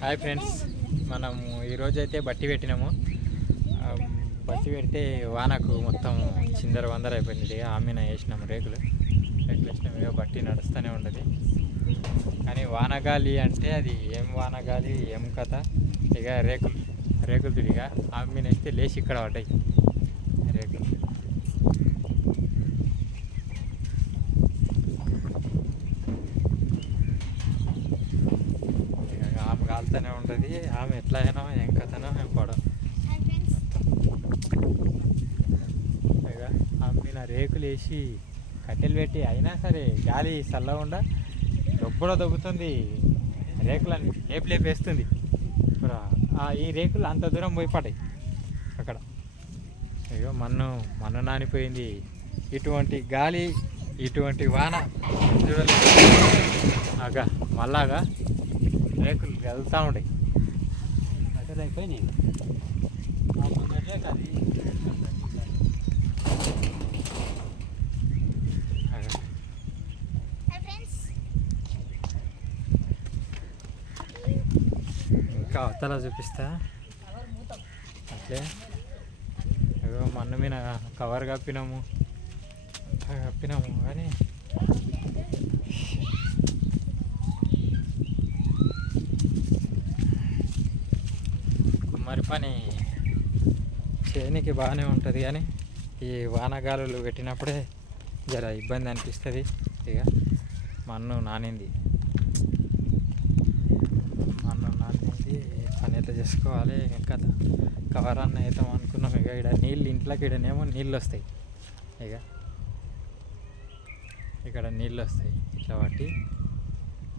Hi friends మనము ఈరోజు అయితే బట్టి పెట్టినాము. బట్టి పెడితే వానకు మొత్తం చిందర వందర అయిపోయింది. ఇక ఆమెన వేసినాము రేకులు. రేకులు వేసినాము. ఇక బట్టి నడుస్తూనే ఉండదు కానీ వానగాలి అంటే అది ఏం వానగాలి ఏం కథ? ఇక రేకులు రేకులు తిరిగా. ఆమెన వేస్తే లేచి ఇక్కడ పడ్డాయి. రేకులు ఇక కాలుతూనే ఉంటుంది. ఆమె ఎట్లా అయినా ఏం కథనో ఏం పడవ ఇక ఆమె నా రేకులు వేసి కట్టెలు పెట్టి అయినా సరే గాలి చల్లకుండా దొబ్బడ దొబ్బుతుంది. రేకులని లేపు ఇప్పుడు ఆ- ఈ రేకులు అంత దూరం పోయి పడ్డాయి అక్కడ. అయ్యో మన్ను మన్ను నానిపోయింది. ఇటువంటి గాలి ఇటువంటి వాన. చూడలేదు? అగా మళ్ళాగా రేకులు వెళ్తూ ఉంటాయి. అక్కడ అయిపోయినాయి. ఇంకా అవతల చూపిస్తా. అట్లే. మన్ను మీద కవర్ కప్పినాము. కప్పినాము కానీ వరి పని చేనికి బాగానే ఉంటుంది కానీ ఈ వానగాలులు పెట్టినప్పుడే జర ఇబ్బంది అనిపిస్తుంది. ఇక మన్ను నానింది. మన్ను నానింది. పని ఎట్లా చేసుకోవాలి? ఇంకా కవర్ అన్న అవుతాం అనుకున్నాం. ఇక ఇక్కడ నీళ్ళు ఇంట్లోకి ఇడనేమో నీళ్ళు వస్తాయి. ఇక ఇక్కడ నీళ్ళు వస్తాయి. ఇట్లా పట్టి.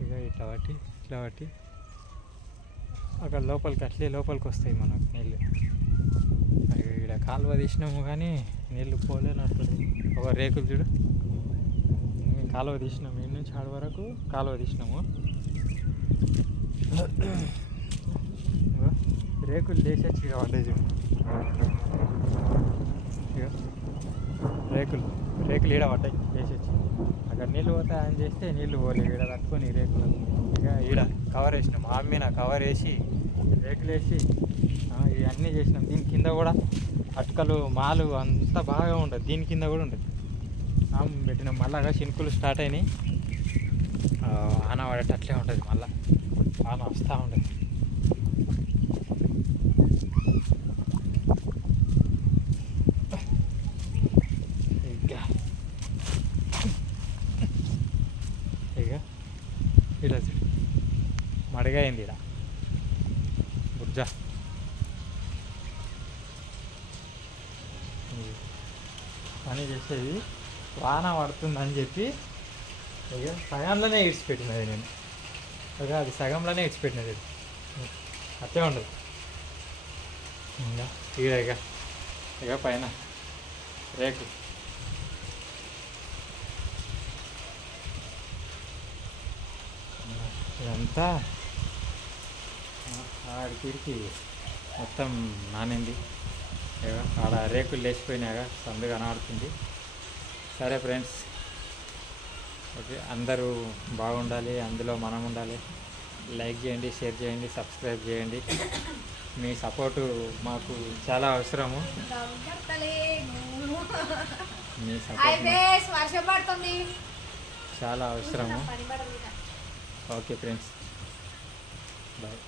ఇక ఇట్లా పట్టి ఇట్లా పట్టి. అక్కడ లోపలికి అట్లే లోపలికి వస్తాయి మనకు నీళ్ళు. ఇక్కడ కాలువ తీసినాము కానీ నీళ్ళు పోలేనట్టుంది ఒక రేకులు చూడు. కాలువ తీసినాము. ఈ నుంచి ఆడ వరకు కాలువ తీసినాము. రేకులు లేచొచ్చి ఇక పడ్డాయి చూడు. రేకులు రేకులు ఈడ పడ్డాయి. లేచొచ్చి అక్కడ నీళ్ళు పోతే ఆయన చేస్తే నీళ్ళు పోలే ఈడ తట్టుకొని రేకులు. ఈడ కవర్ వేసినాం. ఆమె మీద కవర్ వేసి రేకులు వేసి ఇవన్నీ చేసినాం. దీని కింద కూడా అటుకలు మాలు అంతా బాగా ఉండదు దీని కింద కూడా ఉండదు ఆమె పెట్టినాం. మళ్ళా చినుకులు స్టార్ట్ అయినాయి. ఆన పడేటట్లే ఉంటుంది మళ్ళా. ఆన వస్తూ ఉంటుంది. ఇక. ఇక. ఇలా చూడు అయింది ఇలా బుర్జా పని చేసేది వాన పడుతుందని చెప్పి సగంలోనే ఇడిచిపెట్టినది నేను. ఇక అది సగంలోనే ఇడిచిపెట్టినది ఇది. అట్లే ఉండదు. ఇంకా ఇక ఇక పైన రేకు. ఇదంతా ఆడికి మొత్తం నానింది. ఆడ రేకులు లేచిపోయినాక సందు కనబడుతుంది. సరే ఫ్రెండ్స్. ఓకే అందరూ బాగుండాలి అందులో మనం ఉండాలి. లైక్ చేయండి షేర్ చేయండి సబ్స్క్రైబ్ చేయండి. మీ సపోర్టు మాకు చాలా అవసరము. మీ సపోర్ట్ చాలా అవసరము. Okay friends. బాయ్.